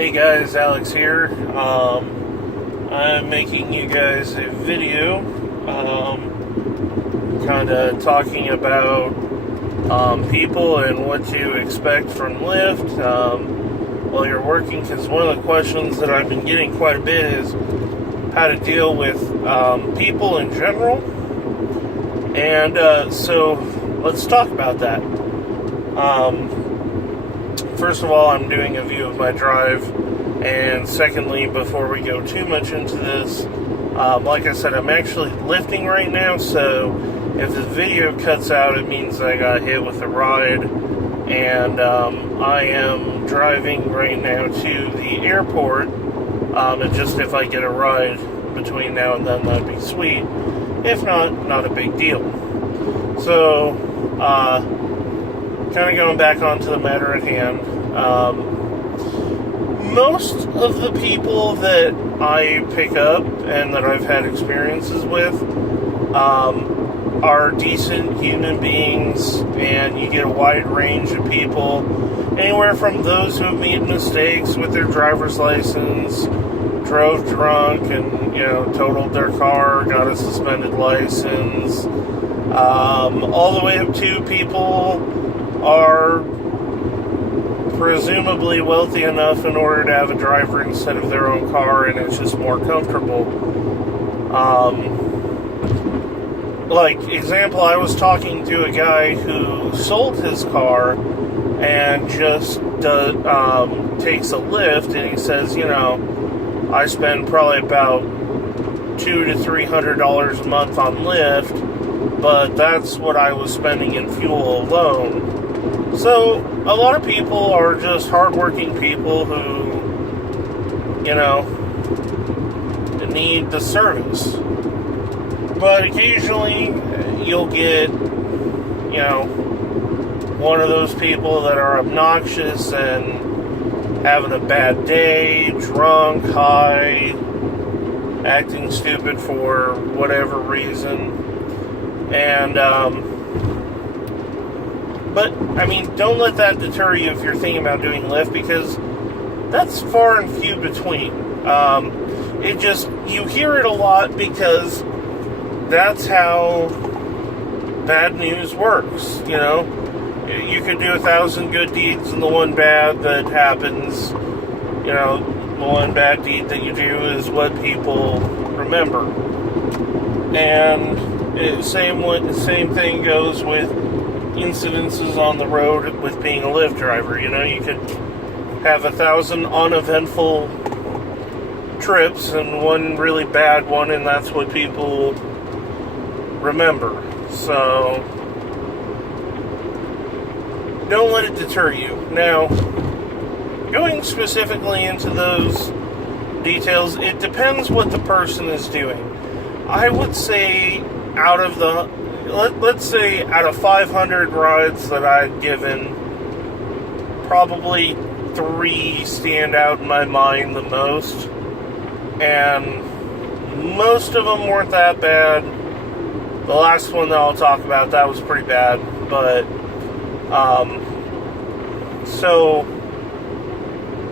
Hey guys, Alex here. I'm making you guys a video kind of talking about people and what to expect from Lyft while you're working, because one of the questions that I've been getting quite a bit is how to deal with people in general. And so let's talk about that. First of all, I'm doing a view of my drive, and secondly, before we go too much into this, like I said, I'm actually lifting right now, so if the video cuts out, it means I got hit with a ride, and I am driving right now to the airport, and just if I get a ride between now and then, that'd be sweet. If not, not a big deal. So, kind of going back onto the matter at hand, most of the people that I pick up and that I've had experiences with are decent human beings, and you get a wide range of people, anywhere from those who have made mistakes with their driver's license, drove drunk and, totaled their car, got a suspended license, all the way up to people are presumably wealthy enough in order to have a driver instead of their own car, and it's just more comfortable. Like example, I was talking to a guy who sold his car and just takes a Lyft, and he says, I spend probably about $200 to $300 a month on Lyft, but that's what I was spending in fuel alone. So, a lot of people are just hardworking people who, need the service. But occasionally, you'll get, one of those people that are obnoxious and having a bad day, drunk, high, acting stupid for whatever reason. And, but, don't let that deter you if you're thinking about doing Lyft, because that's far and few between. You hear it a lot because that's how bad news works, You could do 1,000 good deeds and the one bad that happens, the one bad deed that you do is what people remember. And same thing goes with incidences on the road with being a Lyft driver. You could have 1,000 uneventful trips and one really bad one, and that's what people remember. So don't let it deter you. Now, going specifically into those details, it depends what the person is doing. I would say let's say out of 500 rides that I'd given, probably 3 stand out in my mind the most, and most of them weren't that bad. The last one that I'll talk about, that was pretty bad, but so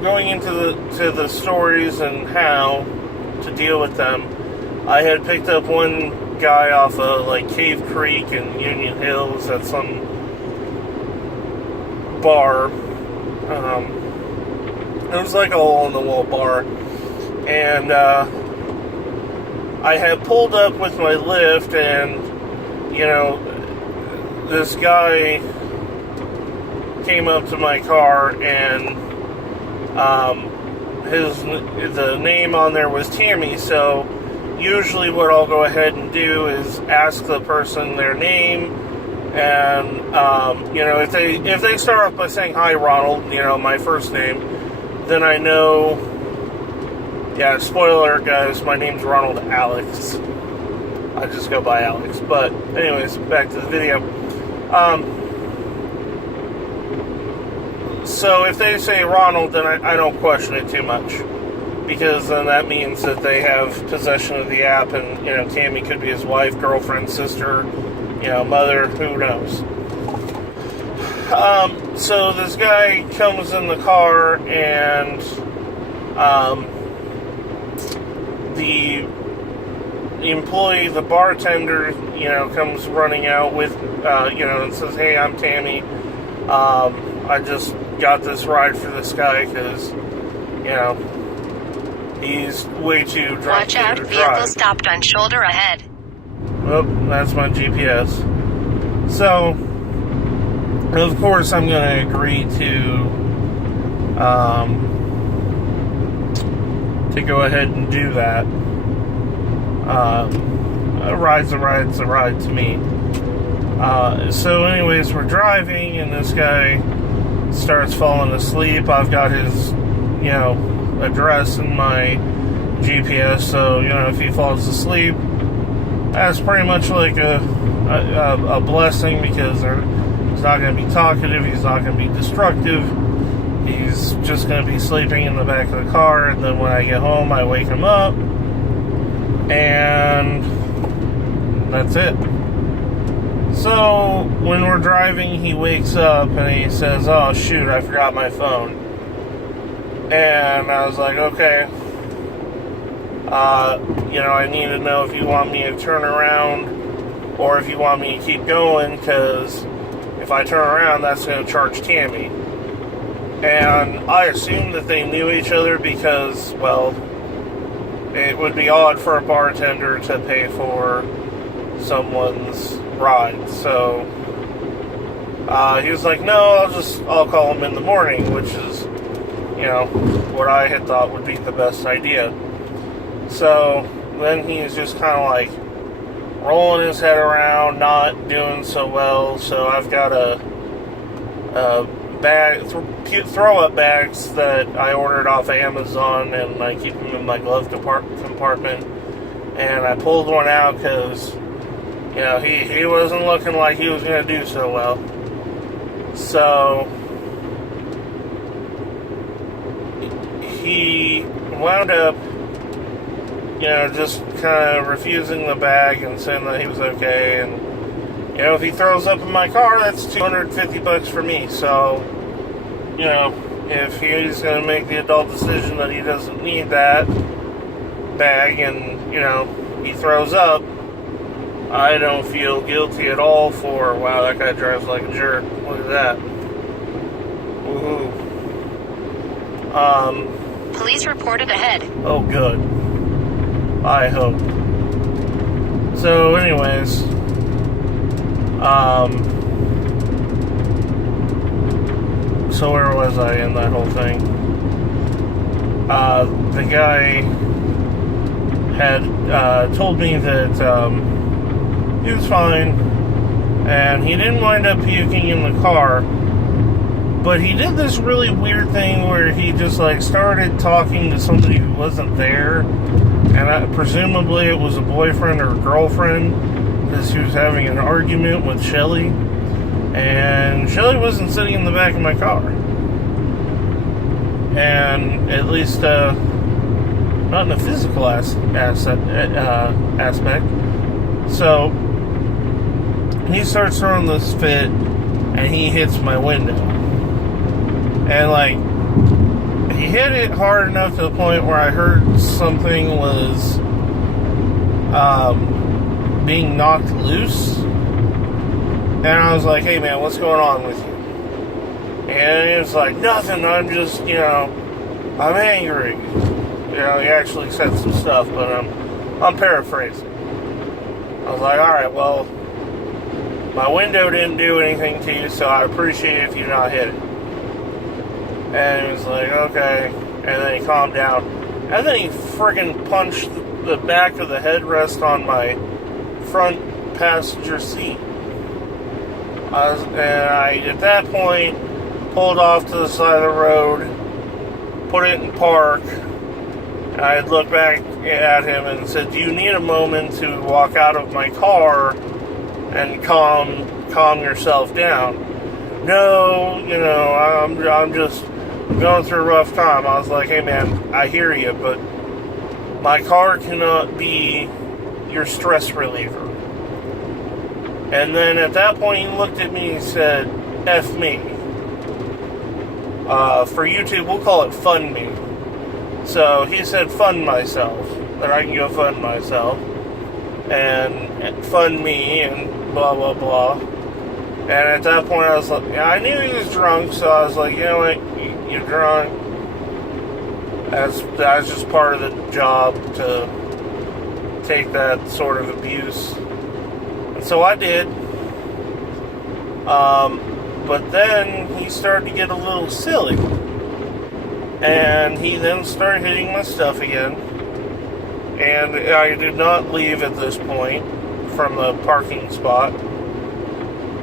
going into the stories and how to deal with them, I had picked up one guy off of Cave Creek in Union Hills at some bar. It was like a hole-in-the-wall bar, and I had pulled up with my Lyft, and this guy came up to my car, and the name on there was Tammy. So usually what I'll go ahead and do is ask the person their name, and if they start off by saying, "Hi, Ronald," my first name, then I know, spoiler alert, guys, my name's Ronald Alex. I just go by Alex. But anyways, back to the video. So if they say Ronald, then I don't question it too much, because then that means that they have possession of the app, and Tammy could be his wife, girlfriend, sister, mother, who knows. So this guy comes in the car, and The employee, the bartender, comes running out with, and says, "Hey, I'm Tammy. I just got this ride for this guy because, he's way too drunk Watch to out, drive." vehicle stopped on shoulder ahead. Oh, that's my GPS. So, of course, I'm going to agree to go ahead and do that. A ride's a ride to me. So anyways, we're driving, and this guy starts falling asleep. I've got his, address in my GPS, so, if he falls asleep, that's pretty much like a blessing, because he's not going to be talkative, he's not going to be destructive, he's just going to be sleeping in the back of the car, and then when I get home, I wake him up, and that's it. So, when we're driving, he wakes up, and he says, "Oh, shoot, I forgot my phone." And I was like, "Okay, I need to know if you want me to turn around, or if you want me to keep going, because if I turn around, that's going to charge Tammy." And I assumed that they knew each other because, well, it would be odd for a bartender to pay for someone's ride. So he was like, "No, I'll call him in the morning," which is, what I had thought would be the best idea. So then he's just kind of like rolling his head around, not doing so well. So I've got a bag, throw-up bags that I ordered off of Amazon, and I keep them in my glove compartment. And I pulled one out because, he wasn't looking like he was going to do so well. So he wound up, just kind of refusing the bag and saying that he was okay. And, if he throws up in my car, that's $250 for me. So, if he's going to make the adult decision that he doesn't need that bag and, he throws up, I don't feel guilty at all for, wow, that guy drives like a jerk. Look at that. Woohoo. Police reported ahead. Oh, good. I hope. So, anyways, so where was I in that whole thing? The guy had told me that he was fine, and he didn't wind up puking in the car, but he did this really weird thing where he just started talking to somebody who wasn't there, and presumably it was a boyfriend or a girlfriend, because he was having an argument with Shelly, and Shelly wasn't sitting in the back of my car, and at least not in a physical aspect. So he starts throwing this fit, and he hits my window, and he hit it hard enough to the point where I heard something was being knocked loose. And I was like, "Hey man, what's going on with you?" And he was like, "Nothing, I'm just, I'm angry." He actually said some stuff, but I'm paraphrasing. I was like, "Alright, well, my window didn't do anything to you, so I appreciate it if you not hit it." And he was like, "Okay." And then he calmed down. And then he friggin' punched the back of the headrest on my front passenger seat. At that point, pulled off to the side of the road, put it in park, and I had looked back at him and said, "Do you need a moment to walk out of my car and calm yourself down?" "No, I'm just going through a rough time." I was like, "Hey man, I hear you, but my car cannot be your stress reliever." And then at that point he looked at me and said, "F me." For YouTube, we'll call it fun me. So he said, fund myself, that I can go fund myself, and fund me, and blah, blah, blah. And at that point, I was like, yeah, I knew he was drunk, so I was like, you know what, you're drunk. That's just part of the job to take that sort of abuse. And so I did. But then he started to get a little silly. And he then started hitting my stuff again. And I did not leave at this point from the parking spot.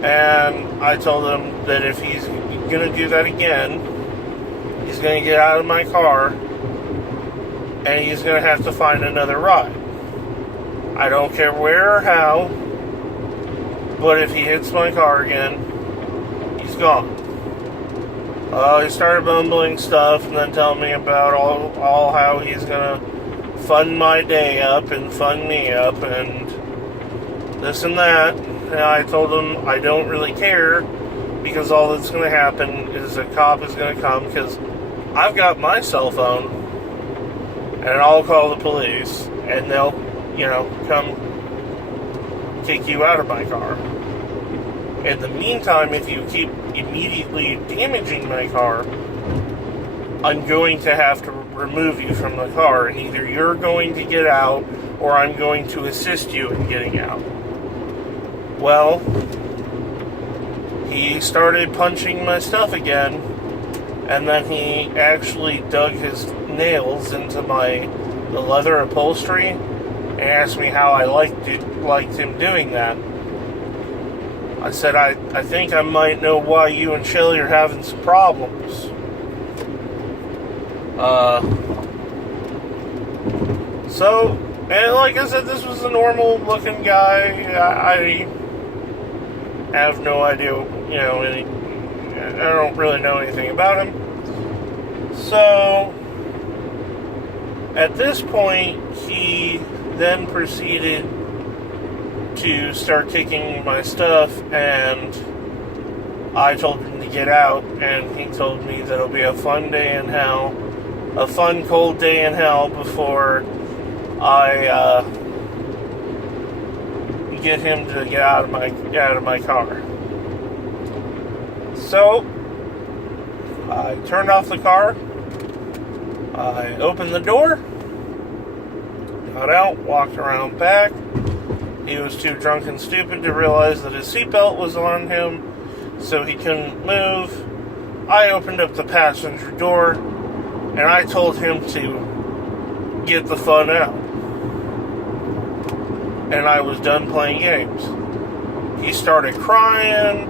And I told him that if he's going to do that again, he's going to get out of my car and he's going to have to find another ride. I don't care where or how, but if he hits my car again, he's gone. He started mumbling stuff and then telling me about all how he's going to fund my day up and fund me up and this and that. And I told him I don't really care, because all that's going to happen is a cop is going to come, because I've got my cell phone, and I'll call the police, and they'll, come kick you out of my car. In the meantime, if you keep immediately damaging my car, I'm going to have to remove you from the car, and either you're going to get out, or I'm going to assist you in getting out. Well, he started punching my stuff again, and then he actually dug his nails into the leather upholstery and asked me how I liked him doing that. I said, I think I might know why you and Shelly are having some problems. And like I said, this was a normal looking guy. I have no idea, I don't really know anything about him. So, at this point, he then proceeded to start kicking my stuff, and I told him to get out, and he told me that it'll be a fun day in hell, a fun cold day in hell before I get him to get out of my car. So I turned off the car, I opened the door, got out, walked around back. He was too drunk and stupid to realize that his seatbelt was on him, so he couldn't move. I opened up the passenger door, and I told him to get the fun out. And I was done playing games. He started crying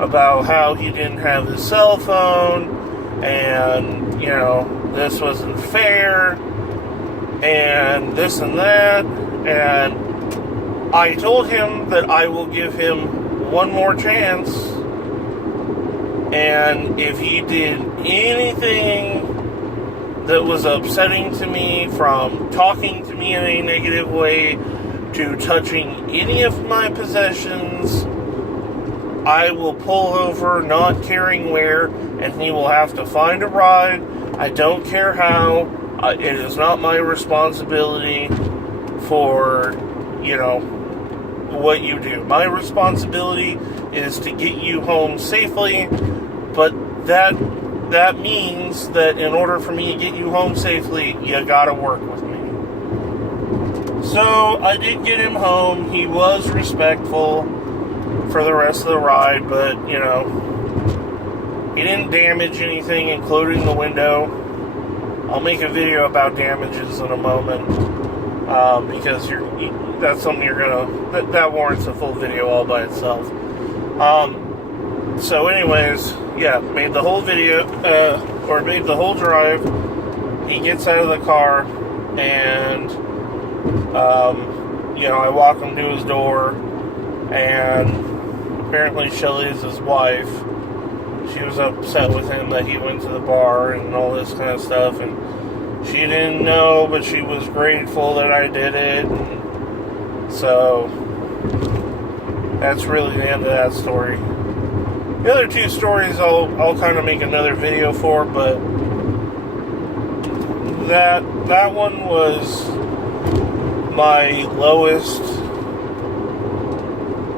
about how he didn't have his cell phone, and, this wasn't fair, and this and that, and I told him that I will give him one more chance, and if he did anything that was upsetting to me, from talking to me in a negative way to touching any of my possessions, I will pull over, not caring where, and he will have to find a ride. I don't care how. It is not my responsibility for, what you do. My responsibility is to get you home safely, but that means that in order for me to get you home safely, you gotta work with me. So I did get him home. He was respectful for the rest of the ride, but, he didn't damage anything, including the window. I'll make a video about damages in a moment, because that's something that warrants a full video all by itself. So anyways, yeah, made the whole video, made the whole drive. He gets out of the car, and, I walk him to his door, and apparently Shelly is his wife. She was upset with him that he went to the bar and all this kind of stuff, and she didn't know, but she was grateful that I did it, and so that's really the end of that story. The other two stories I'll kind of make another video for, but that one was my lowest,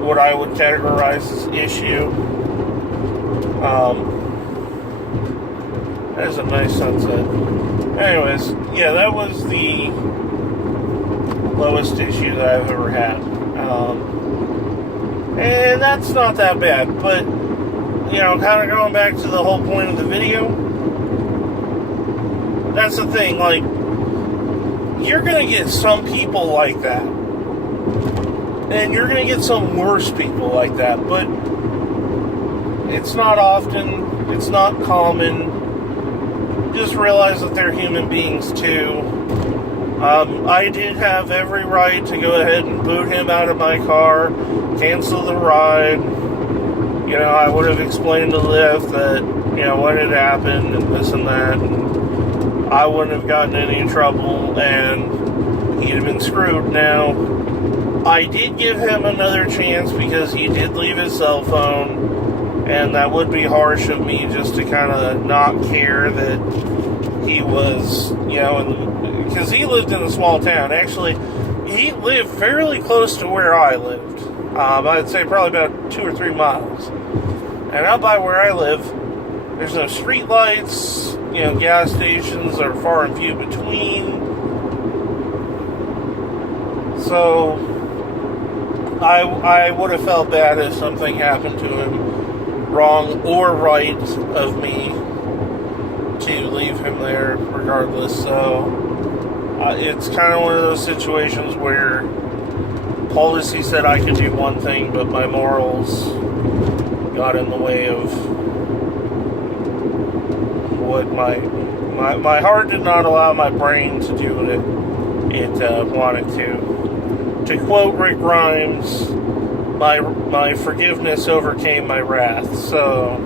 what I would categorize as issue. That is a nice sunset. Anyways, yeah, that was the lowest issue that I've ever had. And that's not that bad, but, you know, kind of going back to the whole point of the video, that's the thing, like, you're going to get some people like that. And you're going to get some worse people like that, but it's not often, it's not common. Just realize that they're human beings too. I did have every right to go ahead and boot him out of my car, cancel the ride. You know, I would have explained to Lyft that, you know, what had happened and this and that, and I wouldn't have gotten any trouble, and he'd have been screwed. Now, I did give him another chance because he did leave his cell phone, and that would be harsh of me just to kind of not care that he was, you know, because he lived in a small town. Actually, he lived fairly close to where I lived. I'd say probably about 2 or 3 miles. And out by where I live, there's no street lights, you know, gas stations are far and few between. So, I would have felt bad if something happened to him, wrong or right of me, to leave him there regardless. So, it's kind of one of those situations where policy said I could do one thing, but my morals got in the way of what my heart did not allow my brain to do what it wanted to. To quote Rick Grimes, my forgiveness overcame my wrath. So,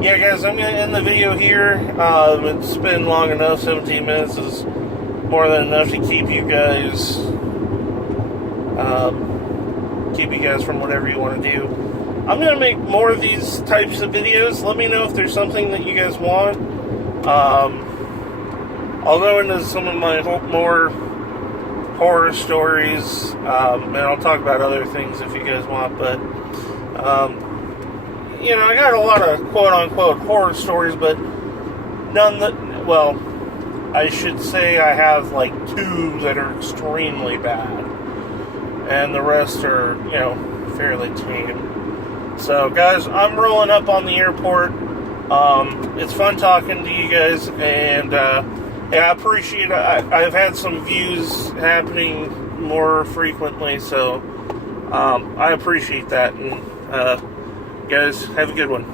yeah, guys, I'm going to end the video here. It's been long enough. 17 minutes is more than enough to keep you guys from whatever you want to do. I'm going to make more of these types of videos. Let me know if there's something that you guys want. I'll go into some of my more horror stories, and I'll talk about other things if you guys want, but you know, I got a lot of quote-unquote horror stories, but none that, well, I should say I have like 2 that are extremely bad, and the rest are, you know, fairly tame. So, guys, I'm rolling up on the airport. It's fun talking to you guys, and yeah, I appreciate it. I've had some views happening more frequently, so I appreciate that. And guys, have a good one.